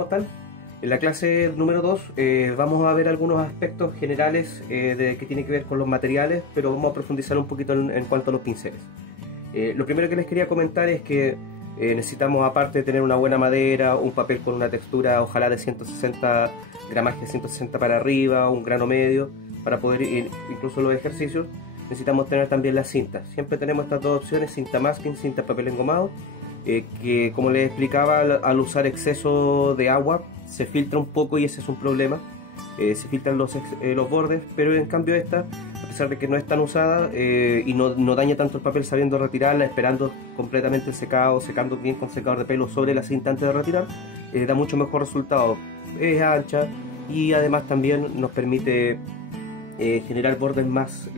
¿cómo están? En la clase número 2 vamos a ver algunos aspectos generales que tienen que ver con los materiales, pero vamos a profundizar un poquito en cuanto a los pinceles. Lo primero que les quería comentar es que necesitamos, aparte de tener una buena madera, un papel con una textura ojalá de 160 gramaje, 160 para arriba, un grano medio, para poder incluso los ejercicios, necesitamos tener también las cintas. Siempre tenemos estas dos opciones, cinta masking, cinta papel engomado, que como les explicaba, al usar exceso de agua se filtra un poco y ese es un problema. Se filtran los bordes, pero en cambio esta, a pesar de que no es tan usada y no daña tanto el papel sabiendo retirarla, esperando completamente el secado, secando bien con secador de pelo sobre la cinta antes de retirar, da mucho mejor resultado. Es ancha y además también nos permite generar bordes más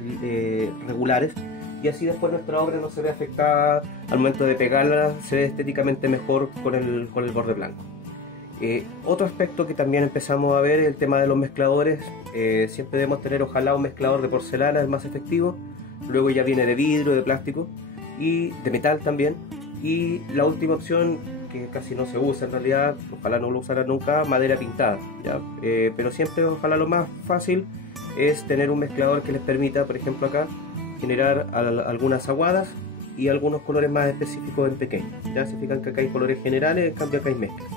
regulares, y así después nuestra obra no se ve afectada al momento de pegarla, se ve estéticamente mejor con el borde blanco. Otro aspecto que también empezamos a ver es el tema de los mezcladores. Siempre debemos tener ojalá un mezclador de porcelana, el más efectivo, luego ya viene de vidrio, de plástico y de metal también, y la última opción que casi no se usa en realidad, ojalá no lo usara nunca, madera pintada, ¿ya? Pero siempre ojalá lo más fácil es tener un mezclador que les permita, por ejemplo acá, generar algunas aguadas y algunos colores más específicos en pequeño. Ya se fijan que acá hay colores generales, en cambio acá hay mezclas.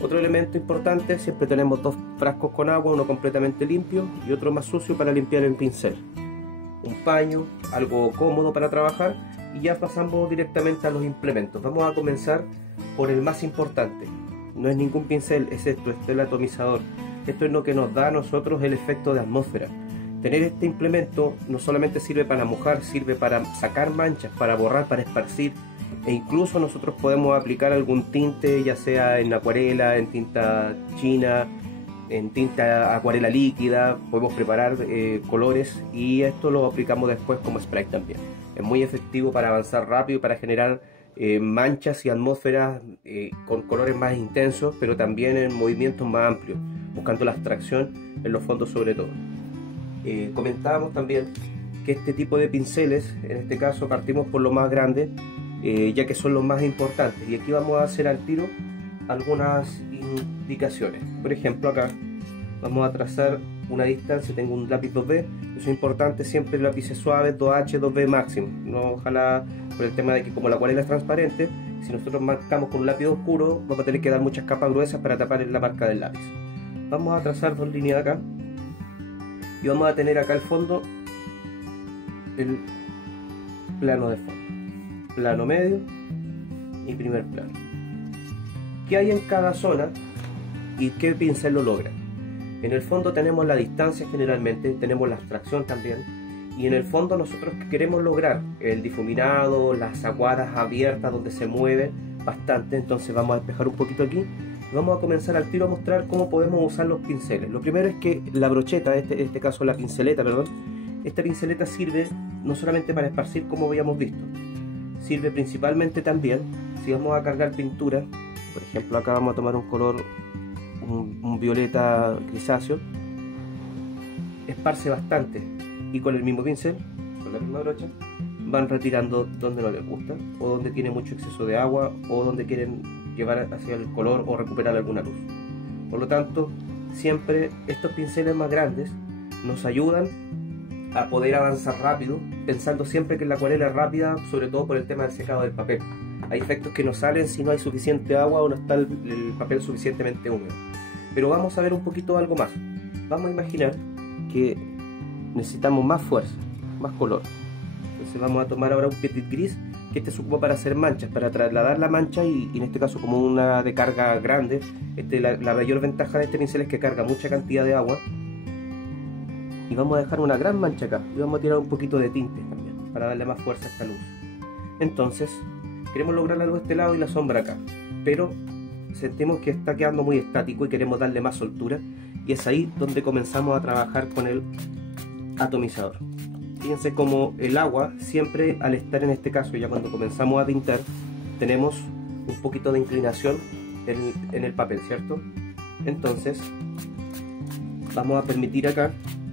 Otro elemento importante, siempre tenemos dos frascos con agua, uno completamente limpio y otro más sucio para limpiar el pincel. Un paño, algo cómodo para trabajar, y ya pasamos directamente a los implementos. Vamos a comenzar por el más importante. No es ningún pincel, es esto es el atomizador. Esto es lo que nos da a nosotros el efecto de atmósfera. Tener este implemento no solamente sirve para mojar, sirve para sacar manchas, para borrar, para esparcir, e incluso nosotros podemos aplicar algún tinte, ya sea en acuarela, en tinta china, en tinta acuarela líquida. Podemos preparar colores y esto lo aplicamos después como spray también. Es muy efectivo para avanzar rápido, para generar manchas y atmósferas con colores más intensos, pero también en movimientos más amplios, buscando la abstracción en los fondos sobre todo. Comentábamos también que este tipo de pinceles, en este caso partimos por lo más grande, ya que son los más importantes, y aquí vamos a hacer al tiro algunas indicaciones. Por ejemplo, acá vamos a trazar una distancia. Tengo un lápiz 2B, eso es importante, siempre lápices suaves, 2H, 2B máximo, no, ojalá, por el tema de que como la acuarela es transparente, si nosotros marcamos con un lápiz oscuro vamos a tener que dar muchas capas gruesas para tapar la marca del lápiz. Vamos a trazar dos líneas acá y vamos a tener acá el fondo, el plano de fondo, plano medio y primer plano. ¿Qué hay en cada zona y qué pincel lo logra? En el fondo tenemos la distancia generalmente, tenemos la abstracción también, y en el fondo nosotros queremos lograr el difuminado, las aguadas abiertas donde se mueve bastante. Entonces vamos a despejar un poquito aquí y vamos a comenzar al tiro a mostrar cómo podemos usar los pinceles. Lo primero es que la brocheta, en este caso la pinceleta, perdón, esta pinceleta sirve no solamente para esparcir como habíamos visto, sirve principalmente también si vamos a cargar pintura. Por ejemplo, acá vamos a tomar un color, un violeta grisáceo, esparce bastante, y con el mismo pincel, con la misma brocha, van retirando donde no les gusta, o donde tiene mucho exceso de agua, o donde quieren llevar hacia el color o recuperar alguna luz. Por lo tanto, siempre estos pinceles más grandes nos ayudan a poder avanzar rápido, pensando siempre que la acuarela es rápida, sobre todo por el tema del secado del papel. Hay efectos que no salen si no hay suficiente agua o no está el papel suficientemente húmedo. Pero vamos a ver un poquito algo más. Vamos a imaginar que necesitamos más fuerza, más color. Entonces vamos a tomar ahora un petit gris, que este se ocupa para hacer manchas, para trasladar la mancha, y en este caso como una de carga grande. La mayor ventaja de este pincel es que carga mucha cantidad de agua. Y vamos a dejar una gran mancha acá, y vamos a tirar un poquito de tinte también, para darle más fuerza a esta luz. Entonces, queremos lograr la luz de este lado y la sombra acá, pero sentimos que está quedando muy estático y queremos darle más soltura, y es ahí donde comenzamos a trabajar con el atomizador. Fíjense como el agua siempre, al estar en este caso, ya cuando comenzamos a pintar, tenemos un poquito de inclinación en el papel, ¿cierto? Entonces vamos a permitir acá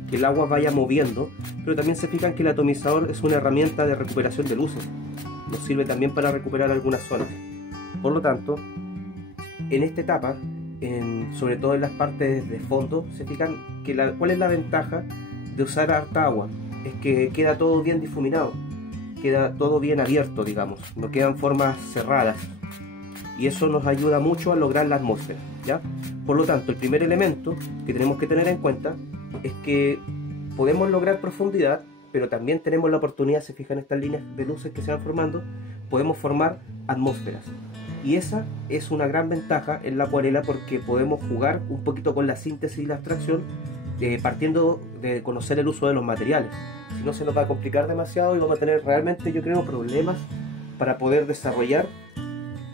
que el agua vaya moviendo, pero también se fijan que el atomizador es una herramienta de recuperación de luces, nos sirve también para recuperar algunas zonas. Por lo tanto, en esta etapa sobre todo en las partes de fondo, se fijan que ¿cuál es la ventaja de usar harta agua? Es que queda todo bien difuminado, queda todo bien abierto, digamos, no quedan formas cerradas, y eso nos ayuda mucho a lograr la atmósfera, ¿ya? Por lo tanto, el primer elemento que tenemos que tener en cuenta es que podemos lograr profundidad, pero también tenemos la oportunidad, se fijan estas líneas de luces que se van formando, podemos formar atmósferas. Y esa es una gran ventaja en la acuarela, porque podemos jugar un poquito con la síntesis y la abstracción, partiendo de conocer el uso de los materiales. Si no, se nos va a complicar demasiado y vamos a tener realmente, yo creo, problemas para poder desarrollar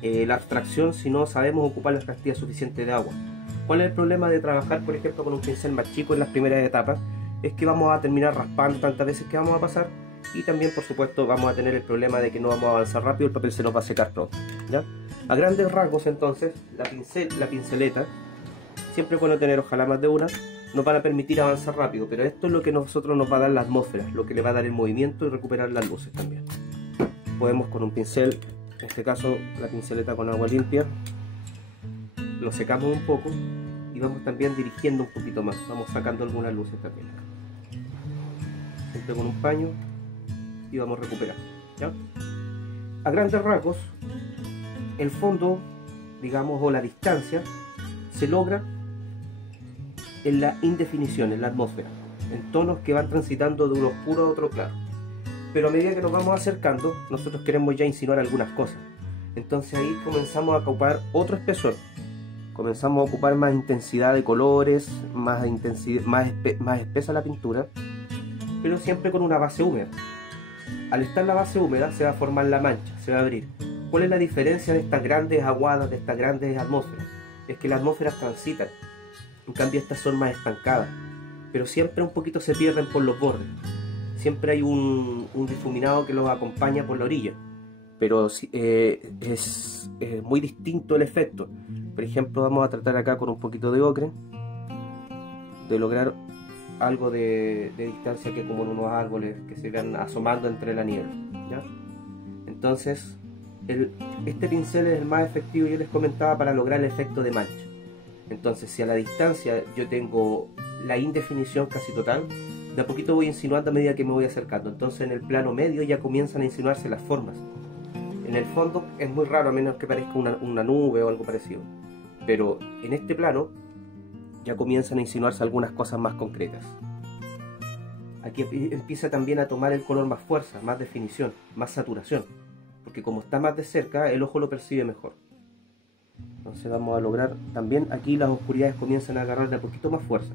la abstracción si no sabemos ocupar la cantidad suficiente de agua. ¿Cuál es el problema de trabajar, por ejemplo, con un pincel más chico en las primeras etapas? Es que vamos a terminar raspando tantas veces que vamos a pasar, y también, por supuesto, vamos a tener el problema de que no vamos a avanzar rápido, el papel se nos va a secar todo, ¿ya? A grandes rasgos, entonces, la pinceleta, siempre es bueno tener ojalá más de una, nos van a permitir avanzar rápido, pero esto es lo que nosotros nos va a dar la atmósfera, lo que le va a dar el movimiento y recuperar las luces también. Podemos con un pincel, en este caso la pinceleta con agua limpia, lo secamos un poco y vamos también dirigiendo un poquito más, vamos sacando algunas luces también. Siempre con un paño y vamos recuperando, ¿ya? A grandes rasgos, el fondo, digamos, o la distancia se logra en la indefinición, en la atmósfera, en tonos que van transitando de uno oscuro a otro claro. Pero a medida que nos vamos acercando, nosotros queremos ya insinuar algunas cosas. Entonces ahí comenzamos a ocupar otro espesor, comenzamos a ocupar más intensidad de colores, más espesa la pintura, pero siempre con una base húmeda. Al estar la base húmeda se va a formar la mancha, se va a abrir. ¿Cuál es la diferencia de estas grandes aguadas, de estas grandes atmósferas? Es que las atmósferas transitan, en cambio estas son más estancadas, pero siempre un poquito se pierden por los bordes. Siempre hay un difuminado que los acompaña por la orilla, pero es muy distinto el efecto. Por ejemplo, vamos a tratar acá con un poquito de ocre de lograr algo de distancia, que como en unos árboles que se van asomando entre la niebla, ¿ya? Entonces este pincel es el más efectivo, yo les comentaba, para lograr el efecto de mancha. Entonces, si a la distancia yo tengo la indefinición casi total, de a poquito voy insinuando a medida que me voy acercando. Entonces en el plano medio ya comienzan a insinuarse las formas. En el fondo es muy raro, a menos que parezca una nube o algo parecido, pero en este plano ya comienzan a insinuarse algunas cosas más concretas. Aquí empieza también a tomar el color más fuerza, más definición, más saturación, porque como está más de cerca, el ojo lo percibe mejor. Entonces vamos a lograr también, aquí las oscuridades comienzan a agarrar de a poquito más fuerza.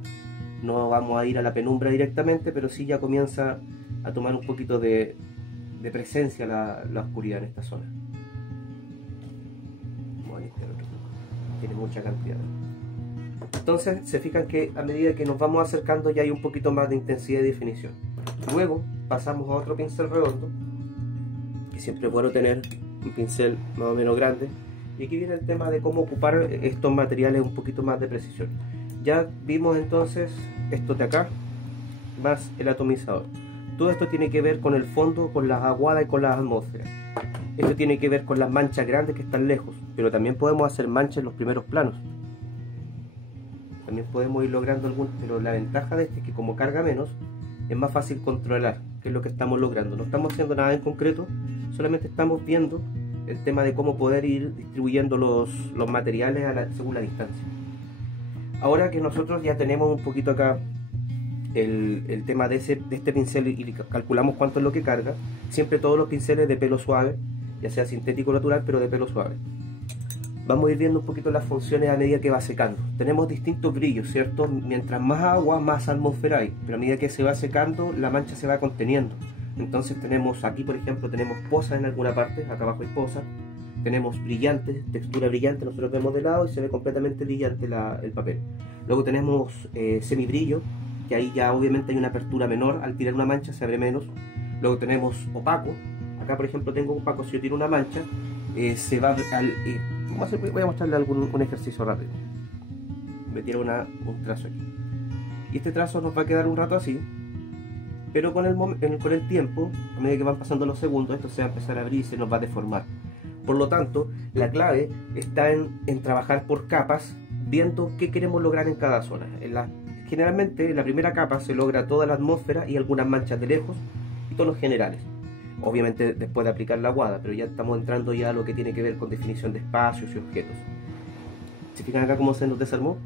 No vamos a ir a la penumbra directamente, pero sí ya comienza a tomar un poquito de presencia la oscuridad en esta zona. Bueno, este otro tiene mucha cantidad. Entonces se fijan que a medida que nos vamos acercando ya hay un poquito más de intensidad y definición. Luego pasamos a otro pincel redondo, que siempre es bueno tener un pincel más o menos grande. Y aquí viene el tema de cómo ocupar estos materiales un poquito más de precisión. Ya vimos entonces esto de acá, más el atomizador. Todo esto tiene que ver con el fondo, con las aguadas y con las atmósferas. Esto tiene que ver con las manchas grandes que están lejos, pero también podemos hacer manchas en los primeros planos. También podemos ir logrando algunos, pero la ventaja de este es que como carga menos, es más fácil controlar qué es lo que estamos logrando. No estamos haciendo nada en concreto, solamente estamos viendo el tema de cómo poder ir distribuyendo los materiales según la distancia. Ahora que nosotros ya tenemos un poquito acá el tema de este pincel y calculamos cuánto es lo que carga, siempre todos los pinceles de pelo suave, ya sea sintético o natural, pero de pelo suave. Vamos a ir viendo un poquito las funciones a medida que va secando. Tenemos distintos brillos, ¿cierto? Mientras más agua, más atmósfera hay, pero a medida que se va secando, la mancha se va conteniendo. Entonces tenemos aquí, por ejemplo, tenemos poza en alguna parte, acá abajo hay poza. Tenemos brillante, textura brillante, nosotros vemos de lado y se ve completamente brillante el papel. Luego tenemos semibrillo, que ahí ya obviamente hay una apertura menor, al tirar una mancha se abre menos. Luego tenemos opaco, acá por ejemplo tengo opaco, si yo tiro una mancha, se va voy a mostrarle un ejercicio rápido. Me tiro un trazo aquí. Y este trazo nos va a quedar un rato así, pero con el tiempo, a medida que van pasando los segundos, esto se va a empezar a abrir y se nos va a deformar. Por lo tanto, la clave está en trabajar por capas viendo qué queremos lograr en cada zona. Generalmente en la primera capa se logra toda la atmósfera y algunas manchas de lejos y tonos generales. Obviamente después de aplicar la aguada, pero ya estamos entrando ya a lo que tiene que ver con definición de espacios y objetos. ¿Se fijan acá cómo se nos desarmó?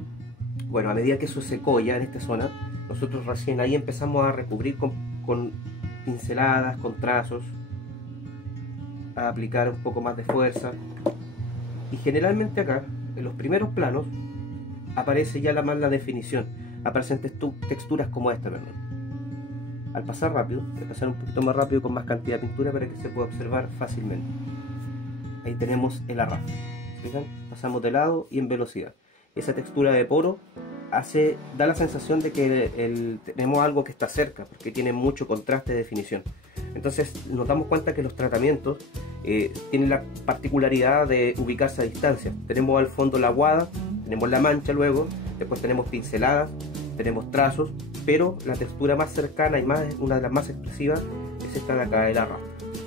Bueno, a medida que eso secó ya en esta zona, nosotros recién ahí empezamos a recubrir con pinceladas, con trazos, a aplicar un poco más de fuerza. Y generalmente acá, en los primeros planos, aparece ya más la definición. Aparecen texturas como esta, ¿verdad? Al pasar rápido, voy a pasar un poquito más rápido con más cantidad de pintura para que se pueda observar fácilmente. Ahí tenemos el arrastre. ¿Fijan? Pasamos de lado y en velocidad. Esa textura de poro da la sensación de que tenemos algo que está cerca, porque tiene mucho contraste de definición. Entonces nos damos cuenta que los tratamientos tienen la particularidad de ubicarse a distancia. Tenemos al fondo la aguada, tenemos la mancha luego, después tenemos pinceladas, tenemos trazos, pero la textura más cercana y una de las más expresivas es esta de acá, el arrastre.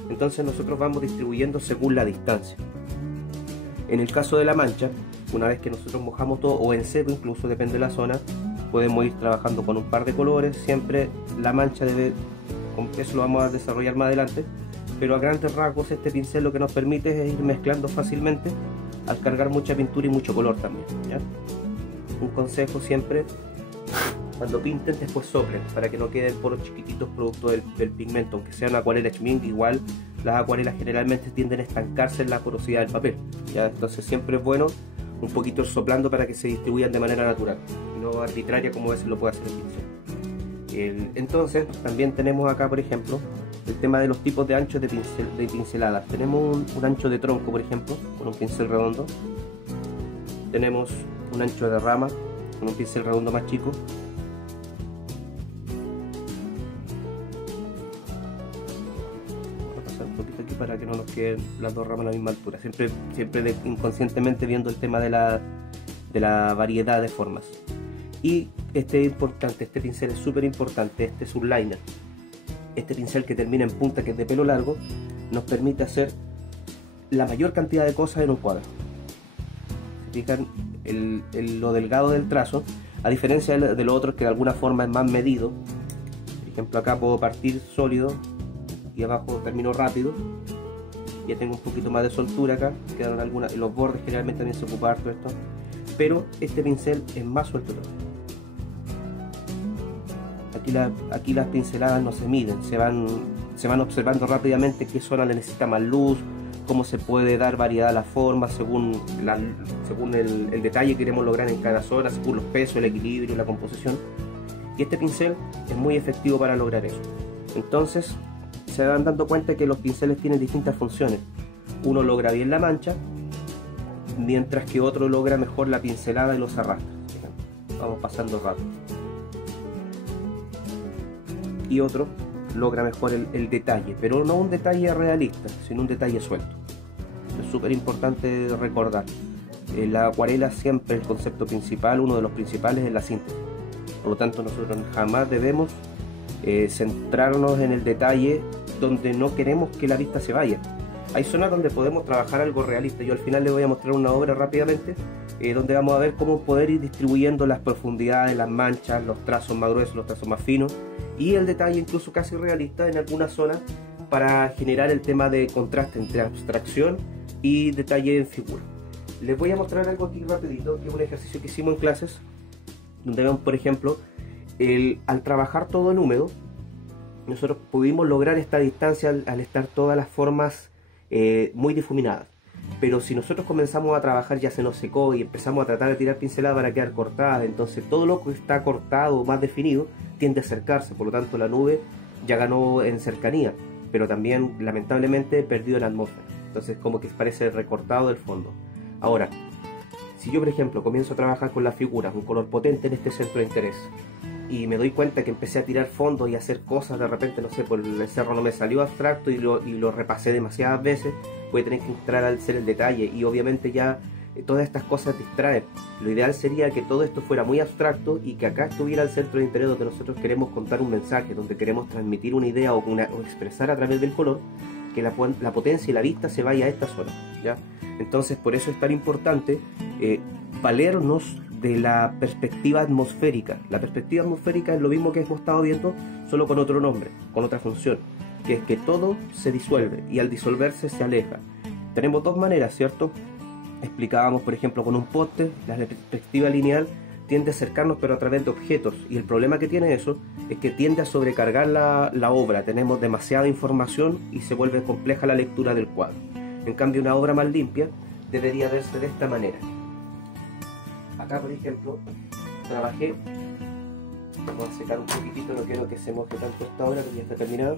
Entonces nosotros vamos distribuyendo según la distancia. En el caso de la mancha, una vez que nosotros mojamos todo, o en seco incluso, depende de la zona, podemos ir trabajando con un par de colores. Siempre la mancha eso lo vamos a desarrollar más adelante, pero a grandes rasgos este pincel lo que nos permite es ir mezclando fácilmente al cargar mucha pintura y mucho color también, ¿ya? Un consejo siempre: cuando pinten, después soplen para que no queden poros chiquititos producto del pigmento. Aunque sean acuarelas Schmincke, igual las acuarelas generalmente tienden a estancarse en la porosidad del papel, ¿ya? Entonces siempre es bueno un poquito soplando para que se distribuyan de manera natural y no arbitraria como a veces lo puede hacer el pincel. Entonces también tenemos acá, por ejemplo, el tema de los tipos de anchos de pinceladas. Tenemos un ancho de tronco, por ejemplo, con un pincel redondo. Tenemos un ancho de rama con un pincel redondo más chico. Voy a pasar un poquito aquí para que no nos queden las dos ramas a la misma altura. Siempre inconscientemente viendo el tema de la variedad de formas. Y este pincel es súper importante. Este es un liner. Este pincel que termina en punta, que es de pelo largo, nos permite hacer la mayor cantidad de cosas en un cuadro. Se fijan lo delgado del trazo, a diferencia de lo otro que de alguna forma es más medido. Por ejemplo, acá puedo partir sólido y abajo termino rápido. Ya tengo un poquito más de soltura acá, quedaron algunas, los bordes generalmente también se ocupa harto esto, pero este pincel es más suelto todavía. Aquí las pinceladas no se miden, se van observando rápidamente qué zona le necesita más luz, cómo se puede dar variedad a la forma según el detalle que queremos lograr en cada zona, según los pesos, el equilibrio, la composición. Y este pincel es muy efectivo para lograr eso. Entonces se van dando cuenta que los pinceles tienen distintas funciones. Uno logra bien la mancha, mientras que otro logra mejor la pincelada y los arrastres. Vamos pasando rápido. Y otro logra mejor el detalle, pero no un detalle realista, sino un detalle suelto. Es súper importante recordar. En la acuarela siempre el concepto principal, uno de los principales, es la síntesis. Por lo tanto, nosotros jamás debemos centrarnos en el detalle donde no queremos que la vista se vaya. Hay zonas donde podemos trabajar algo realista. Yo al final les voy a mostrar una obra rápidamente donde vamos a ver cómo poder ir distribuyendo las profundidades, las manchas, los trazos más gruesos, los trazos más finos y el detalle incluso casi realista en algunas zonas para generar el tema de contraste entre abstracción y detalle en figura. Les voy a mostrar algo aquí rapidito, que es un ejercicio que hicimos en clases, donde vemos, por ejemplo, al trabajar todo en húmedo, nosotros pudimos lograr esta distancia al estar todas las formas muy difuminadas. Pero si nosotros comenzamos a trabajar, ya se nos secó y empezamos a tratar de tirar pinceladas para quedar cortadas, entonces todo lo que está cortado o más definido tiende a acercarse. Por lo tanto, la nube ya ganó en cercanía, pero también lamentablemente perdió en la atmósfera. Entonces como que parece recortado del fondo. Ahora, si yo por ejemplo comienzo a trabajar con las figuras, un color potente en este centro de interés, y me doy cuenta que empecé a tirar fondos y a hacer cosas, de repente, no sé, por el cerro no me salió abstracto y lo repasé demasiadas veces, voy a tener que entrar al ser el detalle y obviamente ya todas estas cosas distraen. Lo ideal sería que todo esto fuera muy abstracto y que acá estuviera el centro de interés donde nosotros queremos contar un mensaje, donde queremos transmitir una idea o expresar a través del color, que la potencia y la vista se vaya a esta zona, ¿ya? Entonces por eso es tan importante valernos de la perspectiva atmosférica. La perspectiva atmosférica es lo mismo que hemos estado viendo, solo con otro nombre, con otra función, que es que todo se disuelve y al disolverse se aleja. Tenemos dos maneras, ¿cierto? Explicábamos, por ejemplo, con un poste, la perspectiva lineal tiende a acercarnos pero a través de objetos, y el problema que tiene eso es que tiende a sobrecargar la obra. Tenemos demasiada información y se vuelve compleja la lectura del cuadro. En cambio, una obra más limpia debería verse de esta manera. Acá, por ejemplo, trabajé, vamos a secar un poquitito, no quiero que se moje tanto esta obra que ya está terminada.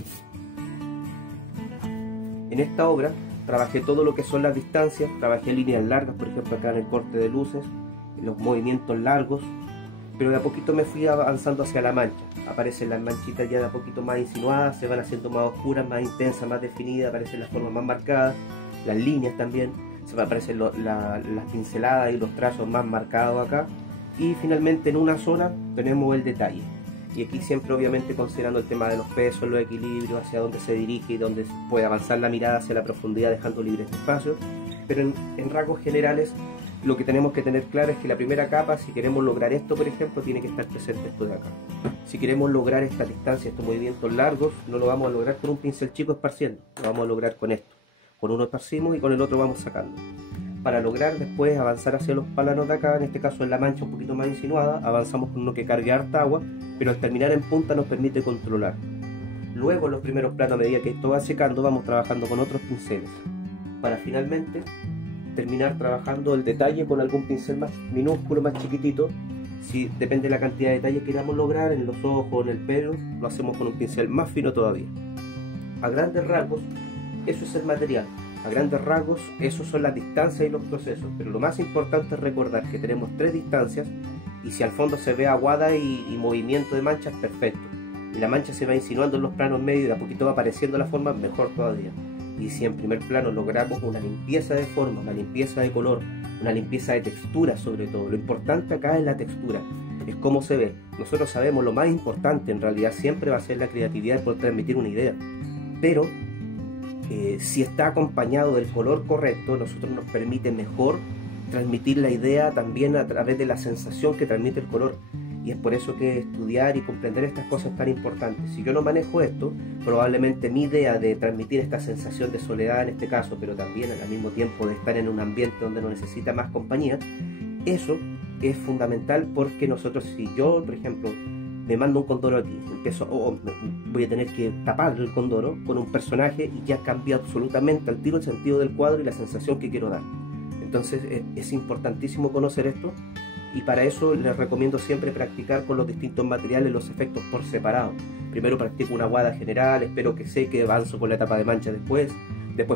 En esta obra trabajé todo lo que son las distancias, trabajé líneas largas, por ejemplo acá en el corte de luces, los movimientos largos, pero de a poquito me fui avanzando hacia la mancha. Aparecen las manchitas ya de a poquito más insinuadas, se van haciendo más oscuras, más intensas, más definidas, aparecen las formas más marcadas, las líneas también, se van a aparecer las pinceladas y los trazos más marcados acá, y finalmente en una zona tenemos el detalle. Y aquí siempre obviamente considerando el tema de los pesos, los equilibrios, hacia dónde se dirige y dónde puede avanzar la mirada hacia la profundidad dejando libres espacios. Pero en rasgos generales lo que tenemos que tener claro es que la primera capa, si queremos lograr esto por ejemplo, tiene que estar presente esto de acá. Si queremos lograr esta distancia, estos movimientos largos, no lo vamos a lograr con un pincel chico esparciendo, lo vamos a lograr con esto. Con uno esparcimos y con el otro vamos sacando. Para lograr después avanzar hacia los planos de acá, en este caso en la mancha un poquito más insinuada, avanzamos con uno que cargue harta agua, pero al terminar en punta nos permite controlar. Luego en los primeros planos, a medida que esto va secando, vamos trabajando con otros pinceles, para finalmente terminar trabajando el detalle con algún pincel más minúsculo, más chiquitito. Si depende de la cantidad de detalle que queramos lograr, en los ojos, en el pelo, lo hacemos con un pincel más fino todavía. A grandes rasgos, eso es el material. A grandes rasgos, esos son las distancias y los procesos, pero lo más importante es recordar que tenemos tres distancias y si al fondo se ve aguada y movimiento de manchas, perfecto. Y la mancha se va insinuando en los planos medios y de a poquito va apareciendo la forma, mejor todavía. Y si en primer plano logramos una limpieza de forma, una limpieza de color, una limpieza de textura sobre todo, lo importante acá es la textura, es cómo se ve. Nosotros sabemos lo más importante en realidad siempre va a ser la creatividad por transmitir una idea, pero si está acompañado del color correcto, nosotros nos permite mejor transmitir la idea también a través de la sensación que transmite el color. Y es por eso que estudiar y comprender estas cosas es tan importante. Si yo no manejo esto, probablemente mi idea de transmitir esta sensación de soledad en este caso, pero también al mismo tiempo de estar en un ambiente donde no necesita más compañía, eso es fundamental porque nosotros, si yo, por ejemplo, me mando un condoro aquí, voy a tener que tapar el condoro con un personaje y ya cambia absolutamente al tiro el sentido del cuadro y la sensación que quiero dar. Entonces es importantísimo conocer esto y para eso les recomiendo siempre practicar con los distintos materiales los efectos por separado. Primero practico una aguada general, espero que seque, avanzo con la etapa de mancha después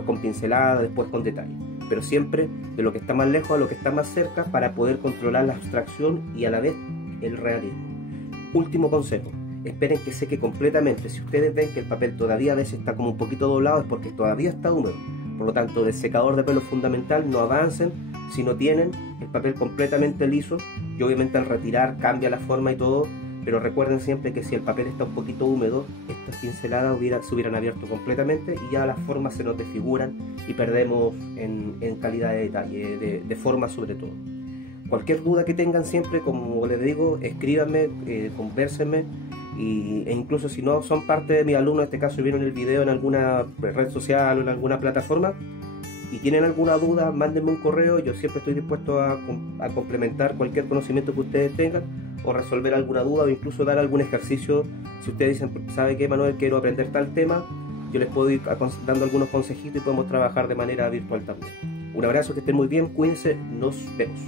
con pincelada, después con detalle. Pero siempre de lo que está más lejos a lo que está más cerca para poder controlar la abstracción y a la vez el realismo. Último consejo, esperen que seque completamente. Si ustedes ven que el papel todavía a veces está como un poquito doblado es porque todavía está húmedo. Por lo tanto, del secador de pelo fundamental no avancen si no tienen el papel completamente liso y obviamente al retirar cambia la forma y todo, pero recuerden siempre que si el papel está un poquito húmedo, estas pinceladas se hubieran abierto completamente y ya las formas se nos desfiguran y perdemos en calidad de detalle, de forma sobre todo. Cualquier duda que tengan siempre, como les digo, escríbanme, convérsenme e incluso si no son parte de mis alumnos, en este caso vieron el video en alguna red social o en alguna plataforma y tienen alguna duda, mándenme un correo, yo siempre estoy dispuesto a complementar cualquier conocimiento que ustedes tengan o resolver alguna duda o incluso dar algún ejercicio. Si ustedes dicen, ¿sabe qué, Manuel? Quiero aprender tal tema, yo les puedo ir dando algunos consejitos y podemos trabajar de manera virtual también. Un abrazo, que estén muy bien, cuídense, nos vemos.